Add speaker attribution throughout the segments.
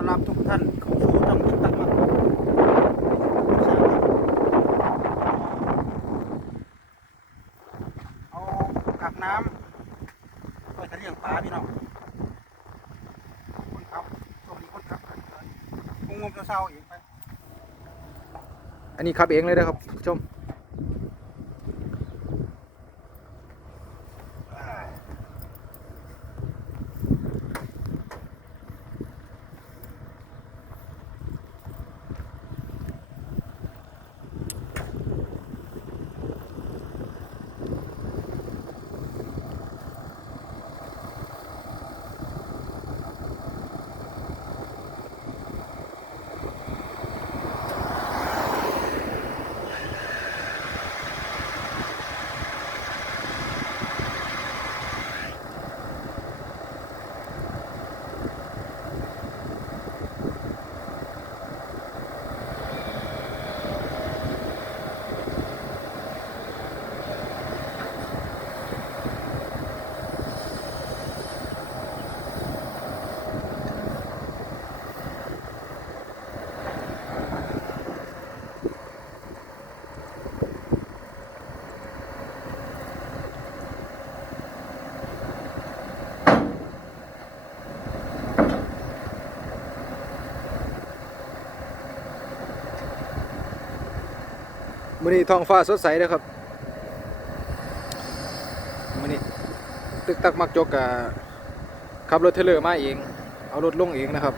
Speaker 1: ต้อนรับทุกท่านเข้าสู่ช่องติ๊กตักครับเอากักน้ำไว้จะเลี้ยงปลาพี่น้องคนขับช่วงนี้คนขับคงงมเศร้าๆเองไป
Speaker 2: อันนี้ขับเองเลยนะครับผู้ชม มื้อนี้ท้องฟ้าสดใสเลยครับมื้อนี้ตึกตักมักจกกะขับรถเทเลอร์มาเอง เอารถลงเองนะครับ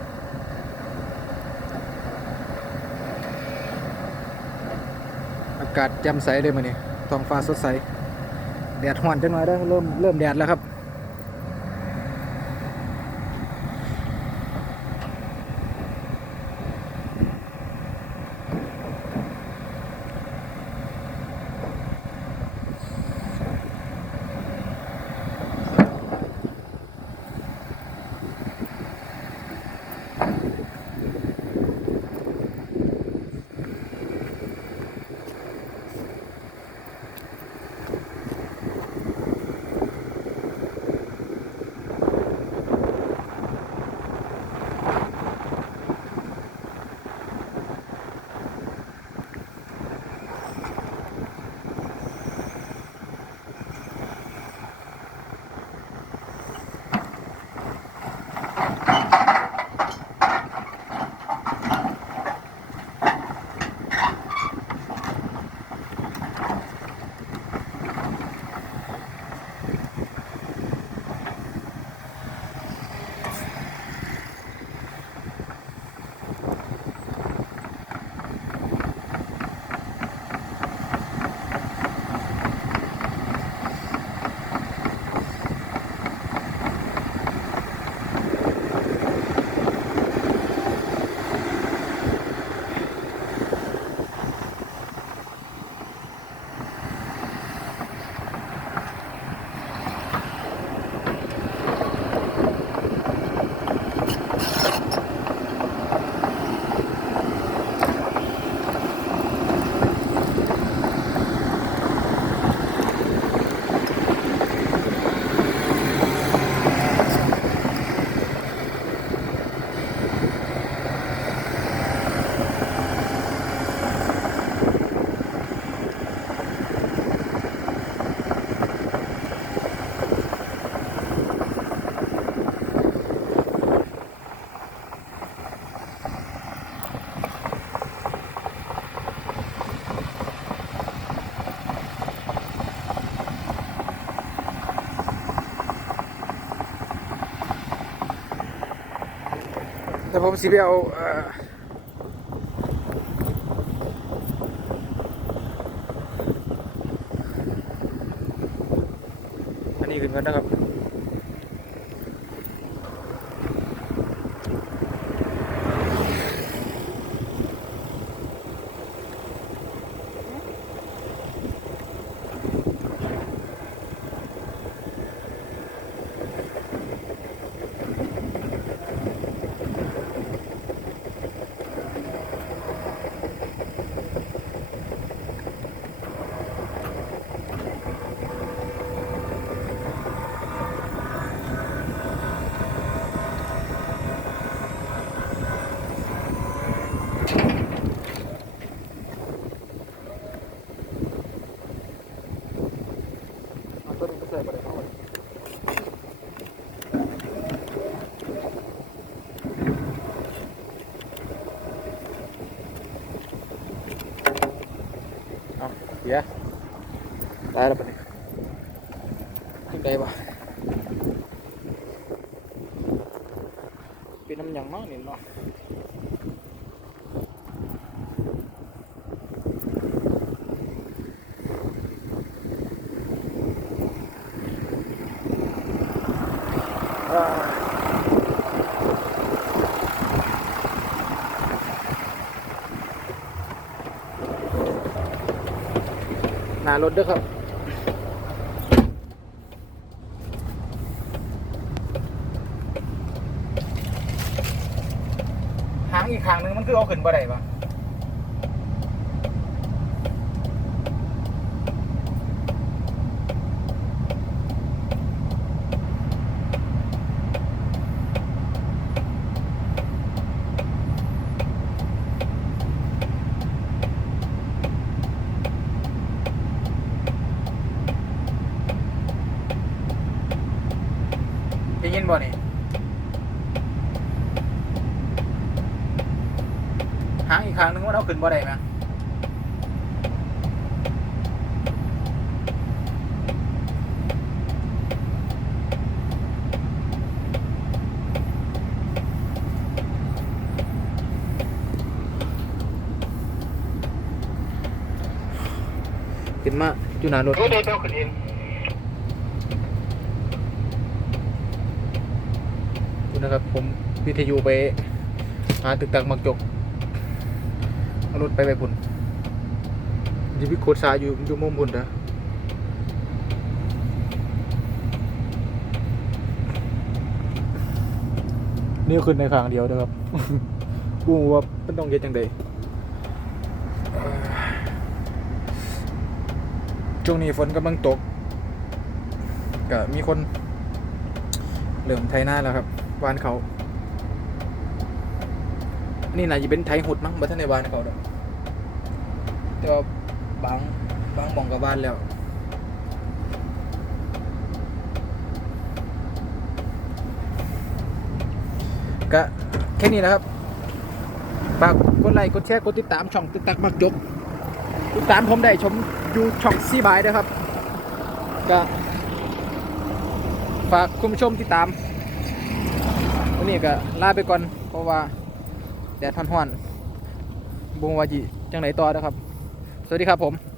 Speaker 2: อากาศแจ่มใสเลยมื้อนี้ท้องฟ้าสดใส แดดฮ้อนจังหน่อยแล้วเริ่มเริ่มแดดแล้วครับ ผมสิไปเอาอันนี้ขึ้นกันนะครับ dạ. Đây là mình trước đây mà pin năm nhầm nó thì nó. ารถด้วยครับหางอีกขางหนึงมันคือเอาขึ้นบ่ได้ปะ ได้ยินบ่นี่หางอีกข้างหนึงมันเอาขึ้นบ่ได้ไหมขึ้นมาอยู่หน้ารถ
Speaker 1: ก็ได้ต้องขึ้นเอง
Speaker 2: คุณ นะครับ ผมวิทยุไปหาตึกตักมักจกเอารถไปไปพุ่นยีวิโคตรสาอยู่อยู่มุมพุ่นนะนี่ขึ้นในข้างเดียวนะครับกูว่ามันต้องเย็ดจังใดเอ่อช่วงนี้ฝนกำลังตก ก็มีคนเหลื่อมไทยหน้าแล้วครับ วานเขานี่น่าจะเป็นไทยหุดมั้งบัท่านในวานเขาดอกแต่ว่าบางบางมองกับวานแล้วก็แค่นี้นะครับฝากกดไลค์กดแชร์กดติดตามช่องตึกตักมักจกติดตามผมได้ชมอยู่ช่องซีบายนะครับ ก็ฝากคุณผู้ชมติดตาม วันนี้ก็ลาไปก่อน เพราะว่าแดดท่อนๆบงวาจิจังไหนต่อนะครับ สวัสดีครับผม